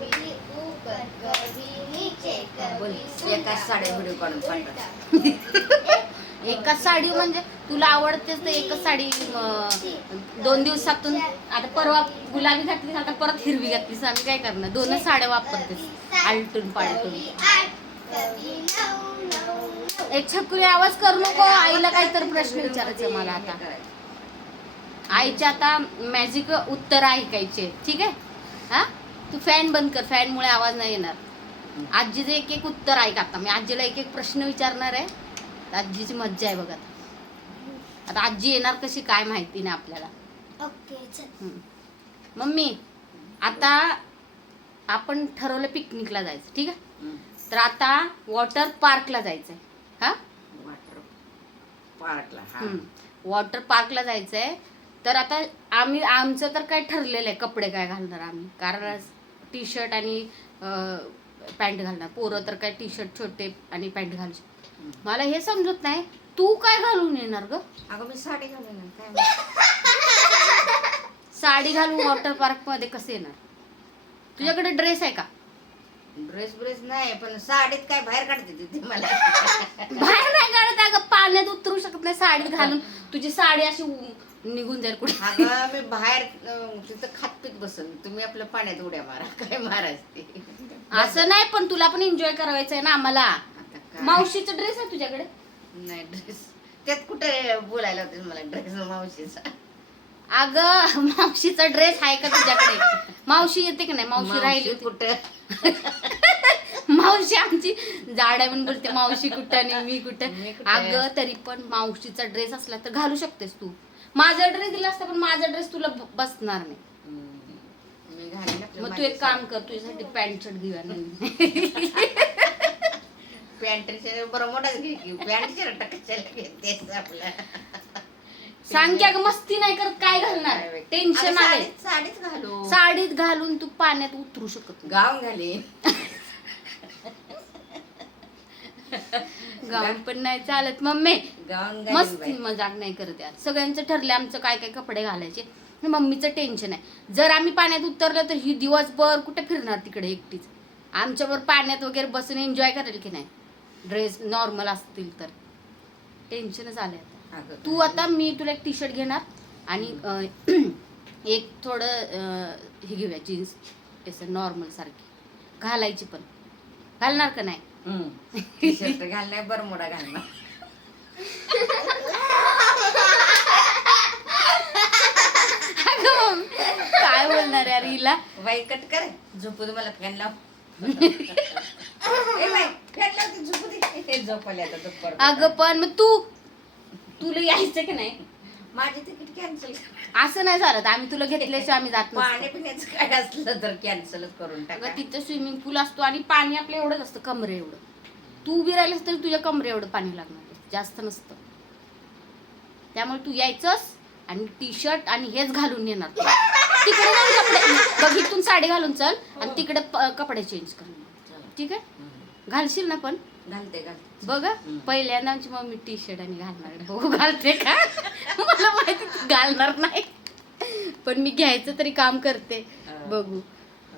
कभी ऊपर कभी नीचे बोल कभी एकाच साड्या व्हिडिओ काढून पाठव. एकच साडी म्हणजे तुला आवडतेच तर एकच साडी 2 दिवसातून. आता परवा गुलाबी घातलीस, आता परत हिरवी घातलीस, आम्ही काय करणार? 2च साड्या वापरतेस आलटून पालटून. कभी नऊ नऊ एक छकुली आवाज करू नको. आईला काहीतरी प्रश्न विचारायचा मला आता. आईचे आता मॅजिक उत्तर ऐकायचे, ठीक आहे? हा, तू फॅन बंद कर, फॅन मुळे आवाज नाही येणार. आजीचे एक एक उत्तर ऐक. आता मी आजीला एक एक प्रश्न विचारणार आहे. आजीची मज्जा आहे बघा. आता आजी येणार कशी काय माहिती नाही आपल्याला. ओके चल. मम्मी, आता आपण ठरवलं पिकनिकला जायचं, ठीक आहे? तर आता वॉटर पार्कला जायचंय. हा, वॉटर पार्कला. वॉटर पार्कला जायचंय. तर आता आमचं तर काय ठरलेलं आहे कपडे काय घालणार आम्ही. कारण टी शर्ट आणि पॅन्ट घालणार. पोरं तर काय टी शर्ट छोटे आणि पॅन्ट घालू. मला हे समजत नाही, तू काय घालून येणार ग? अगं मी साडी घालून काय साडी घालून वॉटर पार्क मध्ये कसं येणार? तुझ्याकडे ड्रेस आहे का? ड्रेस नाही, पण साडीत काय बाहेर काढते ती मला. बाहेर नाही काढत अगं, पाण्यात उतरू शकत नाही साडीत घालून. तुझी साडी अशी निघून जाईल कुठे. अगं मी बाहेर तिथं खातपीत बसन, तुम्ही आपल्या पाण्यात उड्या मारा. काय मारायचं ते असं नाही, पण तुला पण एन्जॉय करायचं आहे ना आम्हाला. आता काय? मावशीचा ड्रेस आहे तुझ्याकडे? नाही ड्रेस त्यात कुठे बोलायला होते मला ड्रेस मावशीचा. अगं मावशीचा ड्रेस आहे का तुझ्याकडे? मावशी येते की नाही? मावशी राहिली होती. कुठं? मावशी आमची जाड आहे म्हणून बोलते मावशी कुठं आणि मी कुठं. मी कुठं? अगं तरी पण मावशीचा ड्रेस असला तर घालू शकतेस तू. माझा ड्रेस दिला असता पण माझा ड्रेस तुला बसणार नाही. मी घालीन आपलं मग तू एक काम कर, तुझ्यासाठी पॅन्ट शर्ट घेऊया नवीन. पॅन्ट शर्ट बरं मोठाच घे की. पॅन्ट शर्ट कशाला घेतेस आपल्या? सांग की अगं, मस्ती नाही करत काय घालणार? टेन्शन अगं आले. साडीच घालू. साडीत घालून तू पाण्यात उतरू शकत नाही. गाऊन घालीन. गाऊन पण नाही चालत मम्मी. गाऊन मस्ती मजाक नाही करत यार. सगळ्यांचं ठरले आमचं काय काय कपडे घालायचे. मम्मीचं टेन्शन आहे, जर आम्ही पाण्यात उतरलं तर ही दिवसभर कुठे फिरणार तिकडे एकटीच. आमच्यावर पाण्यात वगैरे बसून एन्जॉय करेल की नाही? ड्रेस नॉर्मल असतील तर टेन्शनच आलंय आता. तू आता मी तुला एक टी शर्ट घेणार आणि एक थोडं हे घेऊया जीन्स, असं नॉर्मल सारखी घालायची. पण घालणार का नाही? टी शर्ट घालणार, बरमुडा घालणार. काय बोलणार यार हिला? बाई कट कर, झोपू दे मला. फॅन लाव. फॅन लावते, झोपू दे. झोपले आता दुपार. अगं पण मग तुला यायचं की नाही? माझी तिकीट कॅन्सल. असं नाही झालं, आम्ही तुला घेतल्याशिवाय आम्ही जात पाणी नाही. पिण्याचं काय असलं तर कॅन्सलच करून टाका. अगं तिथं स्विमिंग पूल असतो आणि पाणी आपलं एवढंच असतं, कमरे एवढं. तू उभी राहिलीस तरी तुझ्या कमरे एवढं पाणी लागणार, जास्त नसतं. त्यामुळे तू यायचंस आणि टी शर्ट आणि हेच घालून येणार. तिकडे जाऊन कपडे बघ, इथून साडी घालून चल आणि तिकडे कपडे चेंज कर, ठीक आहे? घालशील ना? पण घालते बघ पहिल्यांदा आमची मम्मी टी शर्ट आणि घालणार. बघू घालते का? मला माहिती घालणार नाही, पण मी घ्यायचं तरी काम करते. बघू.